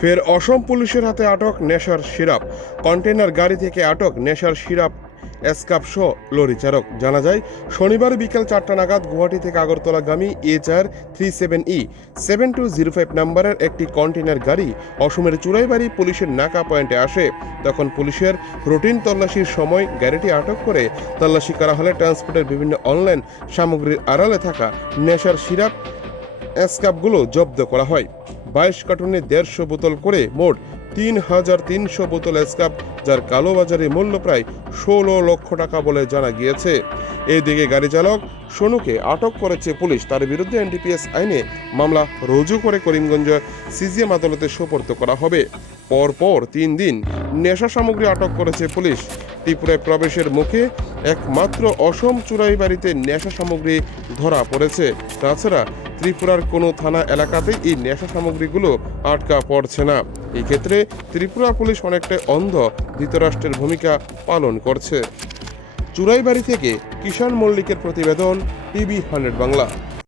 ফের অসম পুলিশের হাতে আটক নেশার সিরাপ। কন্টেনার গাড়ি থেকে আটক নেশার সিরাপ এসকাপ শো লরি চালক। জানা যায়, শনিবার বিকেল চারটা নাগাদ গুয়াহাটি থেকে আগরতলাগামী এ চার three seven E seven two zero five নাম্বারের একটি কন্টেনার গাড়ি অসমের চুরাইবাড়ি পুলিশের নাকা পয়েন্টে আসে। তখন পুলিশের রুটিন তল্লাশির সময় গাড়িটি আটক করে তল্লাশি করা হলে ট্রান্সপোর্টের বিভিন্ন অনলাইন সামগ্রীর আড়ালে থাকা নেশার সিরাপ স্কাপগুলো জব্দ করা হয়। বাইশ কার্টুনে দেড়শো বোতল করে মোট তিন হাজার তিনশো বোতল স্কাপ যার কালোবাজারে মূল্য প্রায় ষোলো লক্ষ টাকা বলে জানা গিয়েছে। এদিকে গাড়ি চালক সোনুকে আটক করেছে পুলিশ। তার বিরুদ্ধে এনডিপিএস আইনে মামলা রুজু করে করিমগঞ্জ সিজিএম আদালতে সোপর্দ করা হবে। পরপর তিন দিন নেশা সামগ্রী আটক করেছে পুলিশ। ত্রিপুরায় প্রবেশের মুখে একমাত্র অসম চুরাই বাড়িতে নেশা সামগ্রী ধরা পড়েছে। তাছাড়া ত্রিপুরার কোনো থানা এলাকাতে এই নেশা সামগ্রীগুলো আটকা পড়ছে না। এক্ষেত্রে ক্ষেত্রে ত্রিপুরা পুলিশ অনেকটাই অন্ধ ধৃতরাষ্ট্রের ভূমিকা পালন করছে। চুরাইবাড়ি থেকে কিষাণ মল্লিকের প্রতিবেদন, টিভি হান্ড্রেড বাংলা।